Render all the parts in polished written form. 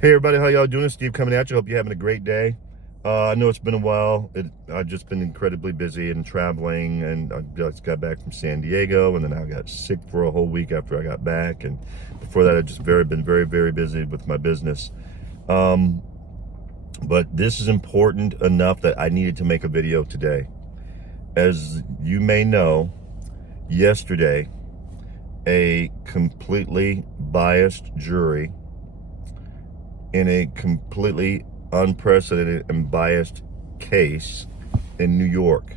Hey everybody, how y'all doing? Steve coming at you. Hope you're having a great day. I know it's been a while. I've just been incredibly busy and traveling, and I just got back from San Diego, and then I got sick for a whole week after I got back, and before that I've just been very busy with my business. Um, but this is important enough that I needed to make a video today. As you may know, yesterday a completely biased jury in a completely unprecedented and biased case in New York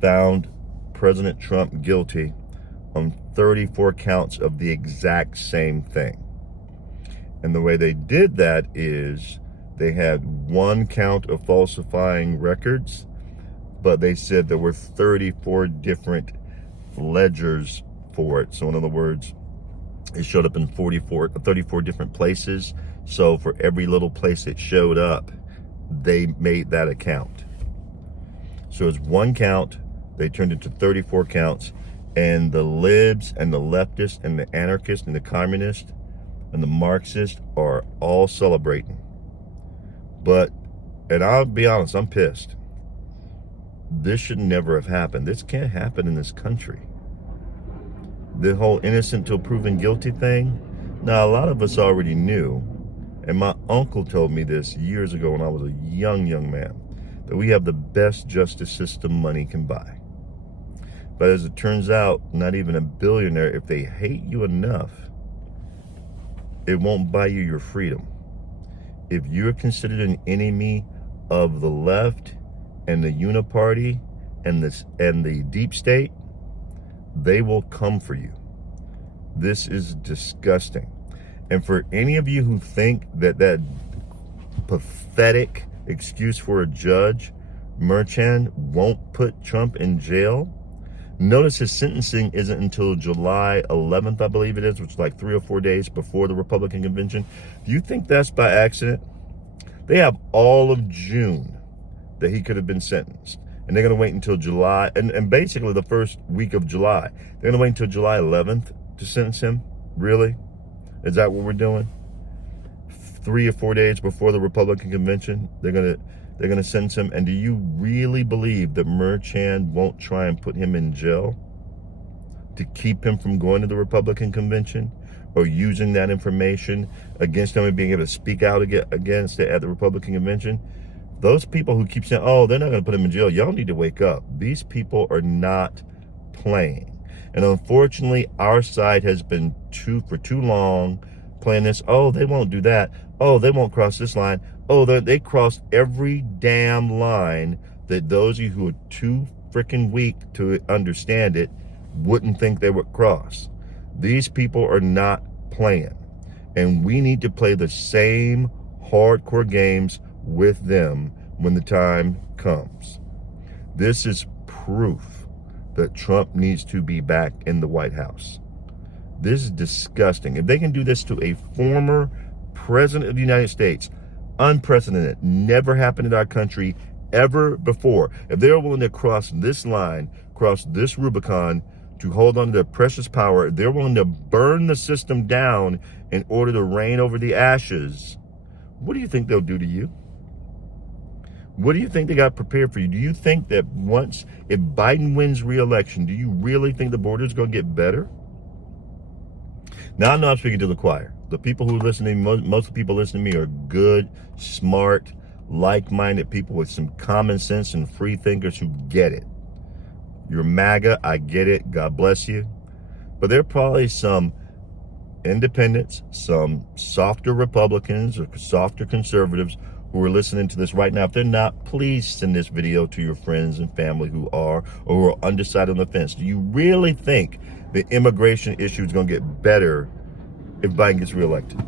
found President Trump guilty on 34 counts of the exact same thing. And the way they did that is they had one count of falsifying records, but they said there were 34 different ledgers for it. So in other words, it showed up in 34 different places. So for every little place it showed up, they made that a count. So it's one count, they turned it to 34 counts, and the libs and the leftists and the anarchists and the communists and the Marxists are all celebrating. And I'll be honest, I'm pissed. This should never have happened. This can't happen in this country. The whole innocent till proven guilty thing, now a lot of us already knew, and my uncle told me this years ago when I was a young man, that we have the best justice system money can buy. But as it turns out, not even a billionaire, if they hate you enough, it won't buy you your freedom. If you're considered an enemy of the left and the uniparty and the deep state, they will come for you. This is disgusting. And for any of you who think that pathetic excuse for a judge, Merchan, won't put Trump in jail, notice his sentencing isn't until July 11th, I believe it is, which is like 3 or 4 days before the Republican convention. Do you think that's by accident? They have all of June that he could have been sentenced. And they're going to wait until July, and basically the first week of July. They're going to wait until July 11th to sentence him? Really? Is that what we're doing? 3 or 4 days before the Republican convention, they're gonna sentence him. And do you really believe that Merchan won't try and put him in jail to keep him from going to the Republican convention or using that information against him and being able to speak out against it at the Republican convention? Those people who keep saying, oh, they're not going to put him in jail, y'all need to wake up. These people are not playing. And unfortunately, our side has been for too long playing this, oh, they won't do that. Oh, they won't cross this line. Oh, they crossed every damn line that those of you who are too freaking weak to understand it wouldn't think they would cross. These people are not playing. And we need to play the same hardcore games with them when the time comes. This is proof that Trump needs to be back in the White House. This is disgusting. If they can do this to a former president of the United States, unprecedented, never happened in our country ever before. If they're willing to cross this line, cross this Rubicon to hold on to their precious power, they're willing to burn the system down in order to reign over the ashes, what do you think they'll do to you? What do you think they got prepared for you? Do you think that if Biden wins re-election, do you really think the border is going to get better? Now, I'm not speaking to the choir. The people who listen to me, most of the people listening to me are good, smart, like-minded people with some common sense and free thinkers who get it. You're MAGA, I get it, God bless you. But there are probably some independents, some softer Republicans or softer conservatives who are listening to this right now. If they're not, please send this video to your friends and family who are or who are undecided on the fence. Do you really think the immigration issue is going to get better if Biden gets reelected?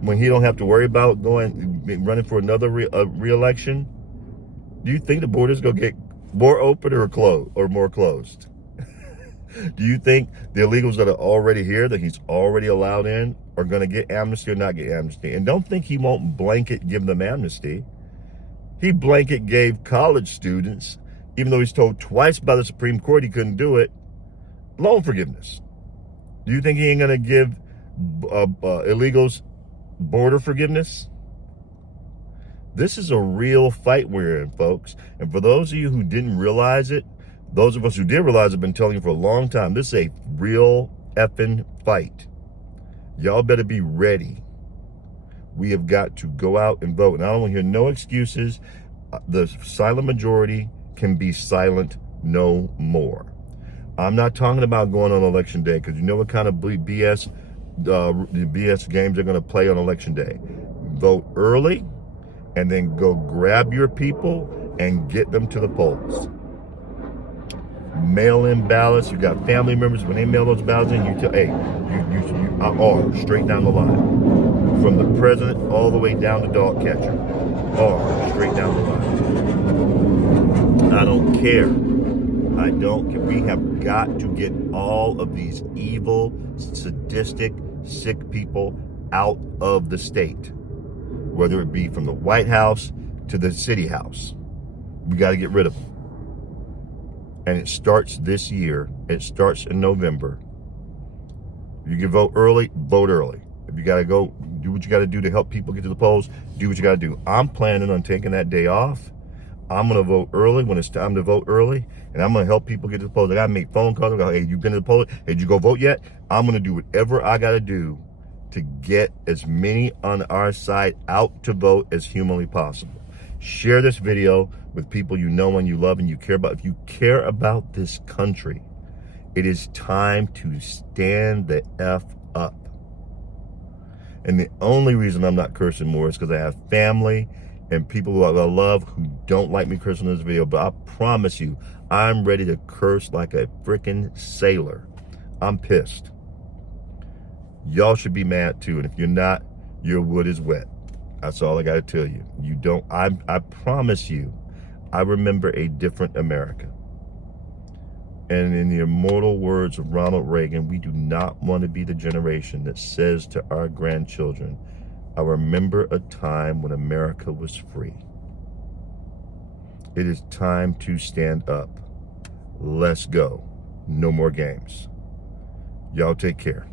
When he don't have to worry about running for another reelection, do you think the border is going to get more open or more closed? Do you think the illegals that are already here, that he's already allowed in, are going to get amnesty or not get amnesty? And don't think he won't blanket give them amnesty. He blanket gave college students, even though he's told twice by the Supreme Court he couldn't do it, loan forgiveness. Do you think he ain't going to give illegals border forgiveness. This is a real fight we're in, folks. And for those of you who didn't realize it, those of us who did realize it, have been telling you for a long time, this is a real effing fight. Y'all better be ready. We have got to go out and vote. And I don't want to hear no excuses. The silent majority can be silent no more. I'm not talking about going on election day, because you know what kind of BS games they're going to play on election day. Vote early, and then go grab your people and get them to the polls. Mail-in ballots. You got family members, when they mail those ballots in, you tell, hey, you R, straight down the line. From the president all the way down to dog catcher. R, straight down the line. I don't care. I don't care. We have got to get all of these evil, sadistic, sick people out of the state. Whether it be from the White House to the City House. We got to get rid of them. And it starts this year. It starts in November. You can vote early, vote early. If you got to go, do what you got to do to help people get to the polls, do what you got to do. I'm planning on taking that day off. I'm going to vote early when it's time to vote early. And I'm going to help people get to the polls. I got to make phone calls. I go, hey, you been to the polls? Hey, did you go vote yet? I'm going to do whatever I got to do to get as many on our side out to vote as humanly possible. Share this video with people you know and you love and you care about. If you care about this country, it is time to stand the F up. And the only reason I'm not cursing more is because I have family and people who I love who don't like me cursing in this video. But I promise you, I'm ready to curse like a freaking sailor. I'm pissed. Y'all should be mad too, and if you're not, your wood is wet. That's all I got to tell you. You don't. I promise you, I remember a different America. And in the immortal words of Ronald Reagan, we do not want to be the generation that says to our grandchildren, I remember a time when America was free. It is time to stand up. Let's go. No more games. Y'all take care.